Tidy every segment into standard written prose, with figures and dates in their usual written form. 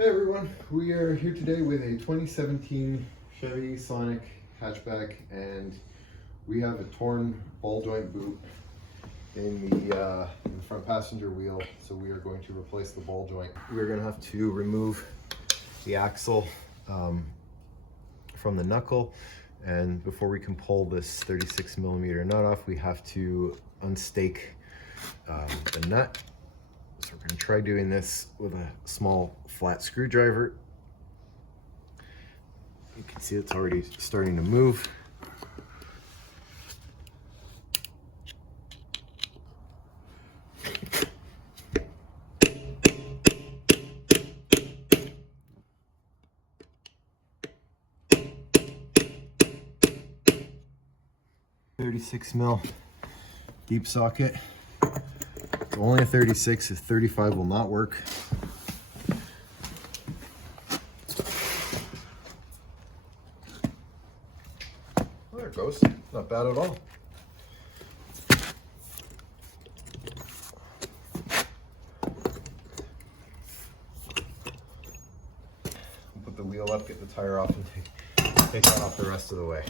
Hey everyone, we are here today with a 2017 Chevy Sonic hatchback, and we have a torn ball joint boot in the front passenger wheel, so we are going to replace the ball joint. We're going to have to remove the axle from the knuckle, and before we can pull this 36mm nut off, we have to unstake the nut. So we're going to try doing this with a small flat screwdriver. You can see it's already starting to move. .36mm deep socket. It's only a 36, a 35 will not work. Well, there it goes. Not bad at all. We'll put the wheel up, get the tire off, and take that off the rest of the way.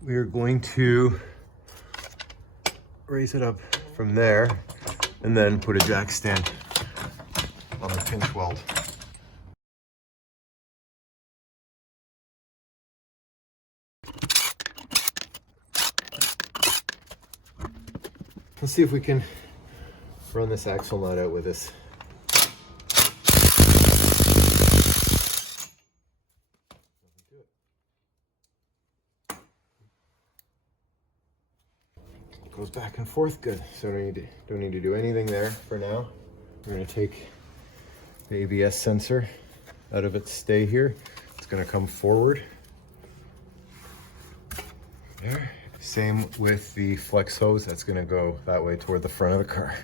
We are going to raise it up from there and then put a jack stand on the pinch weld. Let's see if we can run this axle nut out with this. Goes back and forth good, so don't need to do anything there for now. We're going to take the ABS sensor out of its stay here. It's going to come forward. There. Same with the flex hose. That's going to go that way toward the front of the car.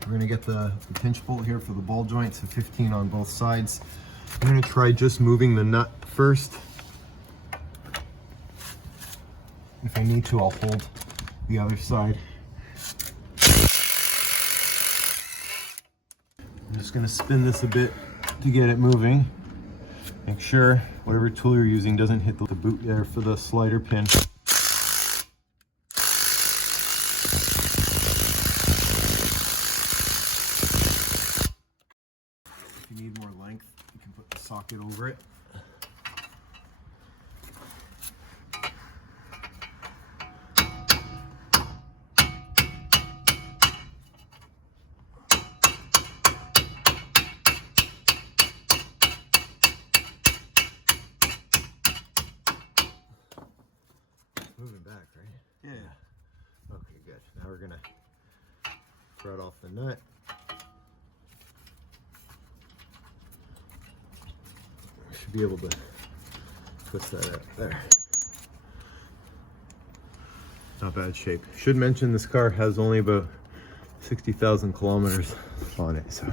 We're going to get the pinch bolt here for the ball joints, a 15 on both sides. I'm going to try just moving the nut first. If I need to, I'll hold the other side. I'm just going to spin this a bit to get it moving. Make sure whatever tool you're using doesn't hit the boot there for the slider pin. If you need more length, you can put the socket over it. Moving back, right? Yeah. Okay, good. Now we're gonna thread off the nut. I should be able to twist that out there. Not bad shape. Should mention this car has only about 60,000 kilometers on it, so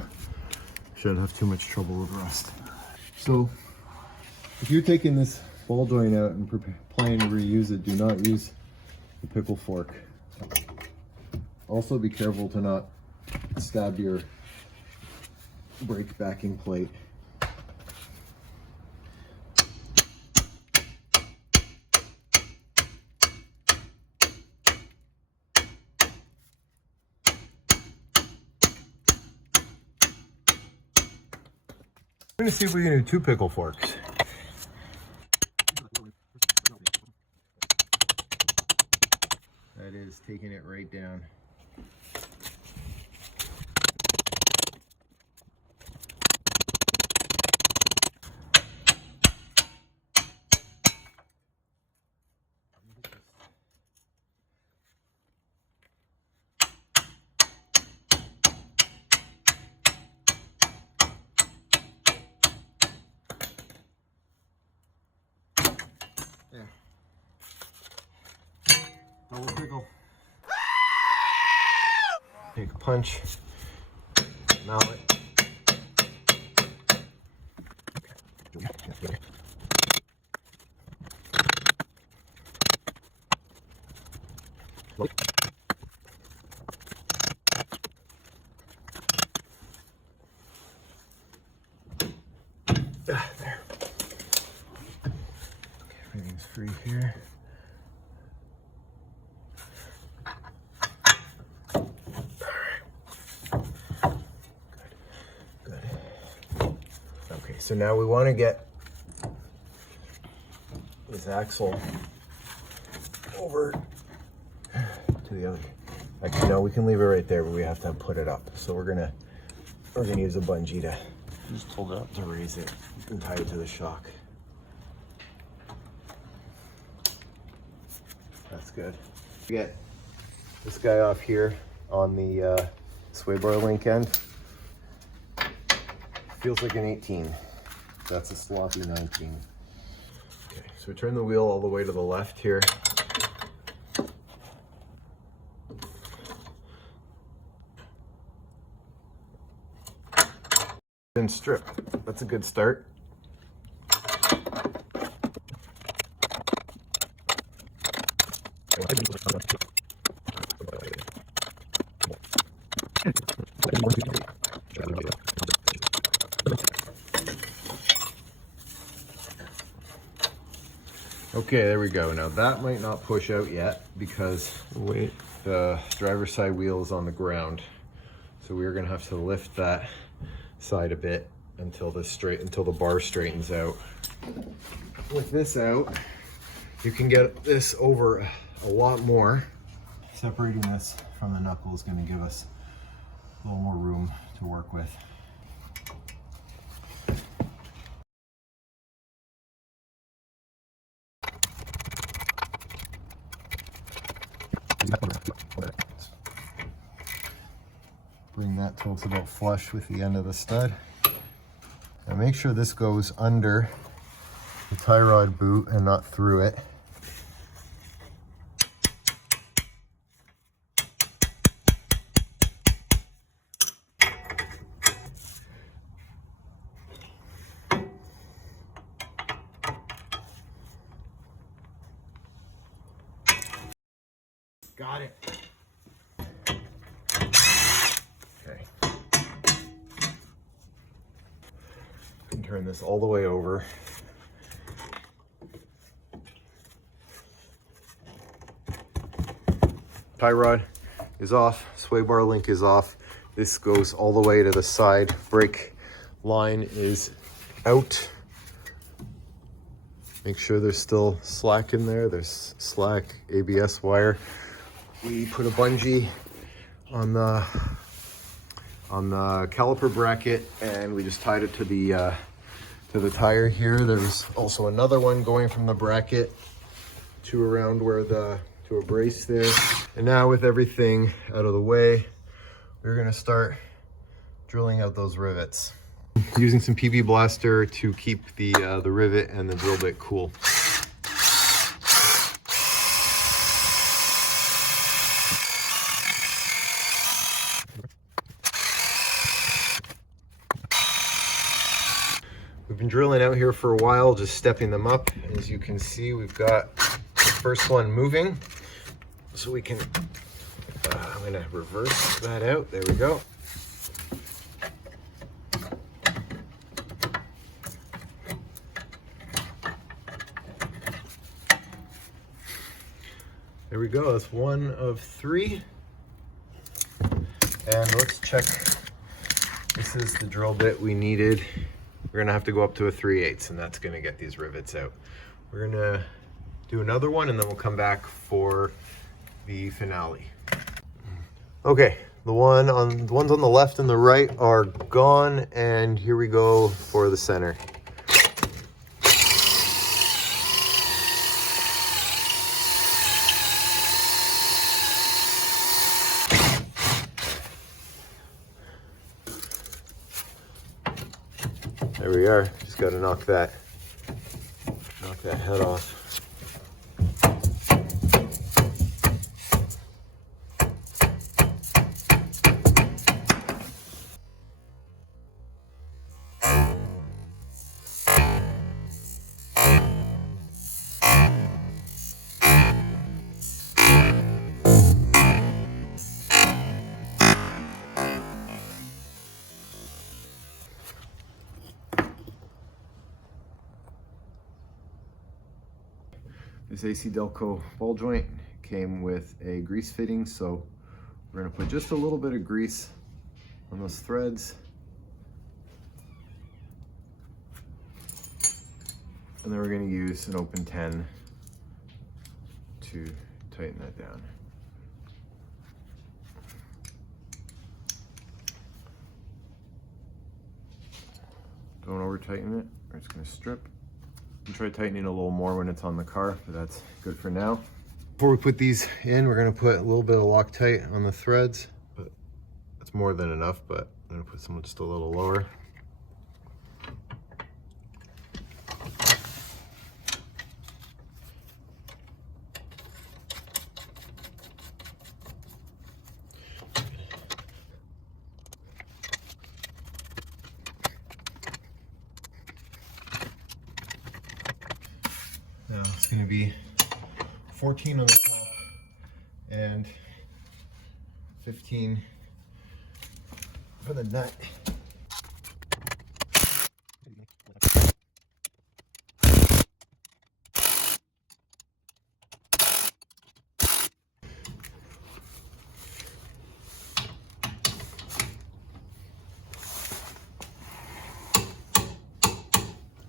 shouldn't have too much trouble with rust. So if you're taking this ball joint out and planning to reuse it, do not use the pickle fork. Also be careful to not stab your brake backing plate. We're going to see if we can do 2 pickle forks. That is taking it right down. There. Double pickle. Take a punch, mallet. There. Okay, everything's free here. Good. Okay, so now we want to get this axle over to the other. Actually, no, we can leave it right there, but we have to put it up. So we're gonna use a bungee to Just hold it up to raise it and tie it to the shock. That's good. Get this guy off here on the sway bar link end. Feels like an 18. That's a sloppy 19. Okay, so we turn the wheel all the way to the left here. Then strip. That's a good start. Okay, there we go. Now that might not push out yet because the driver's side wheel is on the ground. So we're gonna have to lift that side a bit until the bar straightens out. With this out, you can get this over a lot more. Separating this from the knuckle is going to give us a little more room to work with. Bring that till it's about flush with the end of the stud. Now make sure this goes under the tie rod boot and not through it. Got it. Okay. And turn this all the way over. Tie rod is off, sway bar link is off. This goes all the way to the side. Brake line is out. Make sure there's still slack in there. There's slack, ABS wire. We put a bungee on the caliper bracket and we just tied it to the tire here. There's also another one going from the bracket to around where to a brace there. And now with everything out of the way, we're gonna start drilling out those rivets. Using some PB Blaster to keep the rivet and the drill bit cool. We've been drilling out here for a while, just stepping them up. As you can see, we've got the first one moving. So we can, I'm gonna reverse that out. There we go. There we go, that's one of three. And let's check, this is the drill bit we needed. We're gonna have to go up to a 3/8 and that's gonna get these rivets out. We're gonna do another one and then we'll come back for the finale. Okay, the ones on the left and the right are gone, and here we go for the center. There we are. Just got to knock that head off. This ACDelco ball joint came with a grease fitting, so we're going to put just a little bit of grease on those threads. And then we're going to use an open 10 to tighten that down. Don't over tighten it, or it's going to strip. And try tightening a little more when it's on the car, but that's good for now. Before we put these in, we're going to put a little bit of Loctite on the threads, but that's more than enough, but I'm going to put some just a little lower. Now it's going to be 14 on the top and 15 for the nut.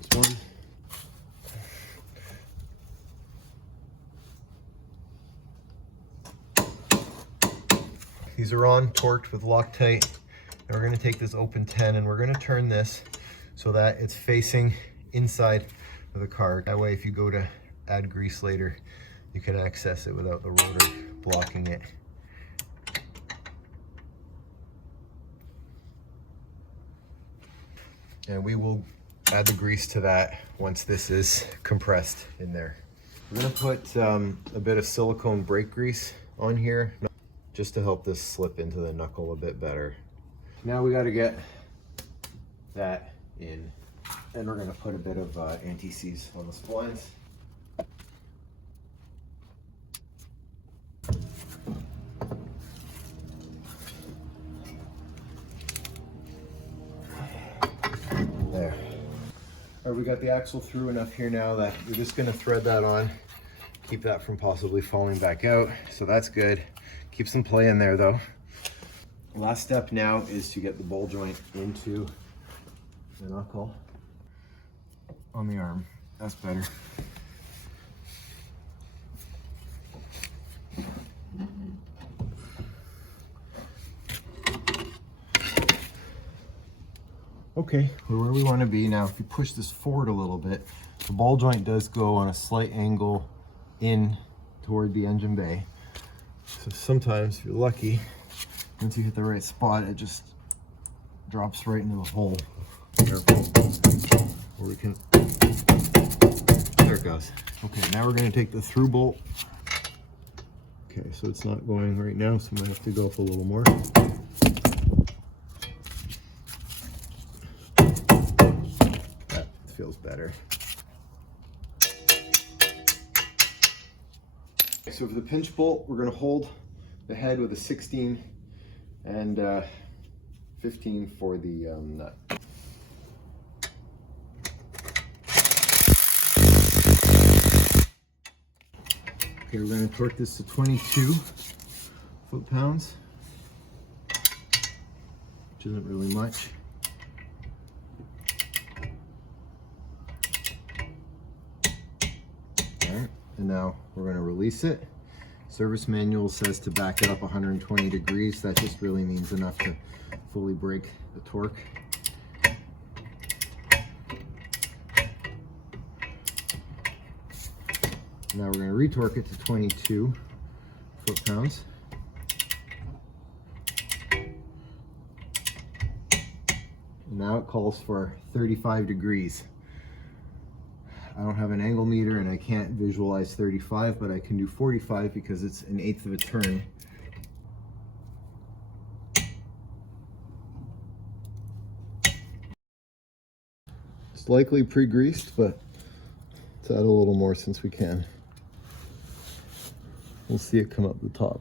This one. These are on, torqued with Loctite. And we're going to take this open 10 and we're going to turn this so that it's facing inside of the car. That way, if you go to add grease later, you can access it without the rotor blocking it. And we will add the grease to that once this is compressed in there. We're going to put a bit of silicone brake grease on here, just to help this slip into the knuckle a bit better. Now we got to get that in, and we're going to put a bit of anti-seize on the splines. There. All right, we got the axle through enough here now that we're just going to thread that on, keep that from possibly falling back out, so that's good. Keep some play in there though. Last step now is to get the ball joint into the knuckle on the arm. That's better. Okay, we're where we want to be now. If you push this forward a little bit, the ball joint does go on a slight angle in toward the engine bay. So sometimes, if you're lucky, once you hit the right spot, it just drops right into the hole. Or we can, there it goes. Okay, now we're going to take the through bolt. Okay, so it's not going right now, so I'm going to have to go up a little more. That feels better. So for the pinch bolt, we're going to hold the head with a 16 and 15 for the nut. Okay, we're going to torque this to 22 foot-pounds, which isn't really much. All right, and now we're going to release it. Service manual says to back it up 120 degrees. That just really means enough to fully break the torque. Now we're going to retorque it to 22 foot-pounds. Now it calls for 35 degrees. I don't have an angle meter and I can't visualize 35, but I can do 45 because it's 1/8 of a turn. It's likely pre-greased, but let's add a little more since we can. We'll see it come up the top.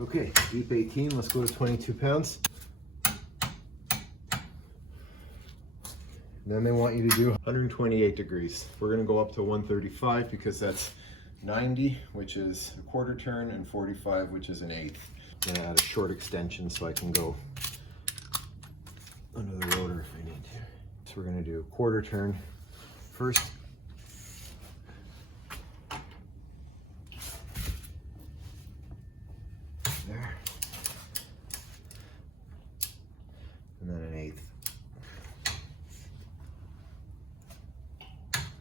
Okay, deep 18, let's go to 22 pounds. Then they want you to do 128 degrees. We're gonna go up to 135 because that's 90, which is a quarter turn, and 45, which is an eighth. I'm gonna add a short extension so I can go under the rotor if I need to. So we're gonna do a quarter turn first. There. And then an eighth.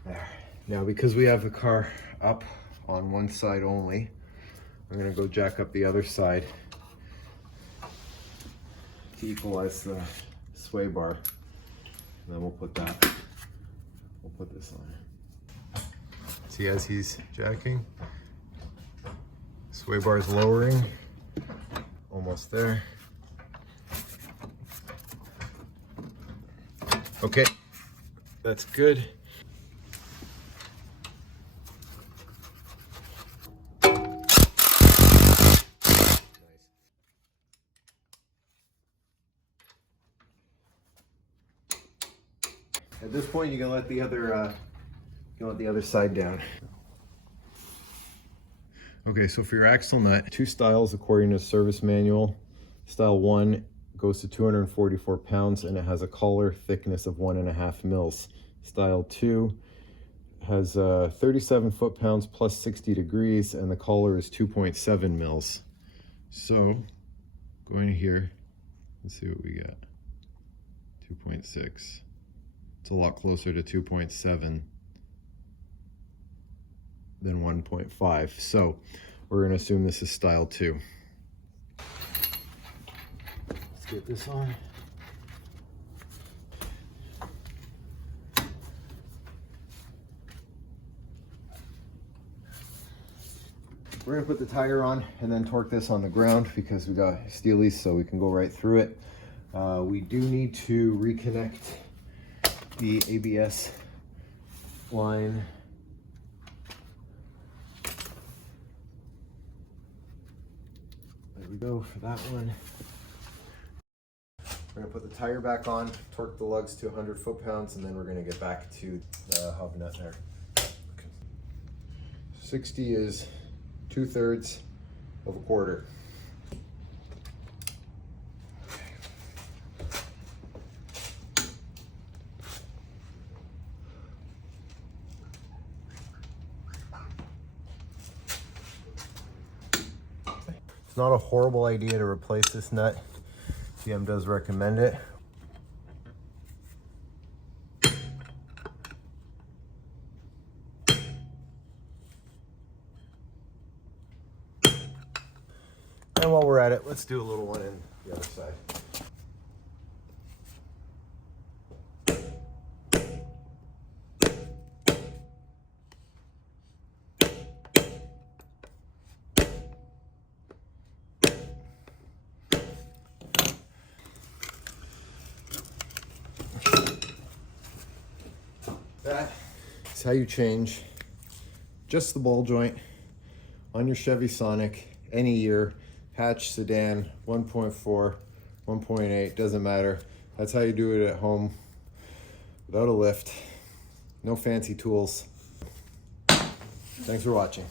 There. Now, because we have the car up on one side only, I'm gonna go jack up the other side to equalize the sway bar. And then we'll put this on. See, as he's jacking, sway bar is lowering, almost there. Okay, that's good. At this point, you can let the other side down. Okay, so for your axle nut, two styles according to service manual. Style 1 goes to 244 pounds and it has a collar thickness of 1.5 mils. Style 2 has 37 foot-pounds plus 60 degrees and the collar is 2.7 mils. So, going here, let's see what we got. 2.6. It's a lot closer to 2.7 than 1.5. So we're gonna assume this is style 2. Let's get this on. We're gonna put the tire on and then torque this on the ground because we got steelies so we can go right through it. We do need to reconnect the ABS line. There we go for that one. We're gonna put the tire back on, torque the lugs to 100 foot-pounds, and then we're gonna get back to the hub nut there. 60 is 2/3 of a quarter. It's not a horrible idea to replace this nut. GM does recommend it. And while we're at it, let's do a little one in the other side. That is how you change just the ball joint on your Chevy Sonic, any year, hatch, sedan, 1.4, 1.8, doesn't matter. That's how you do it at home without a lift, no fancy tools. Thanks for watching.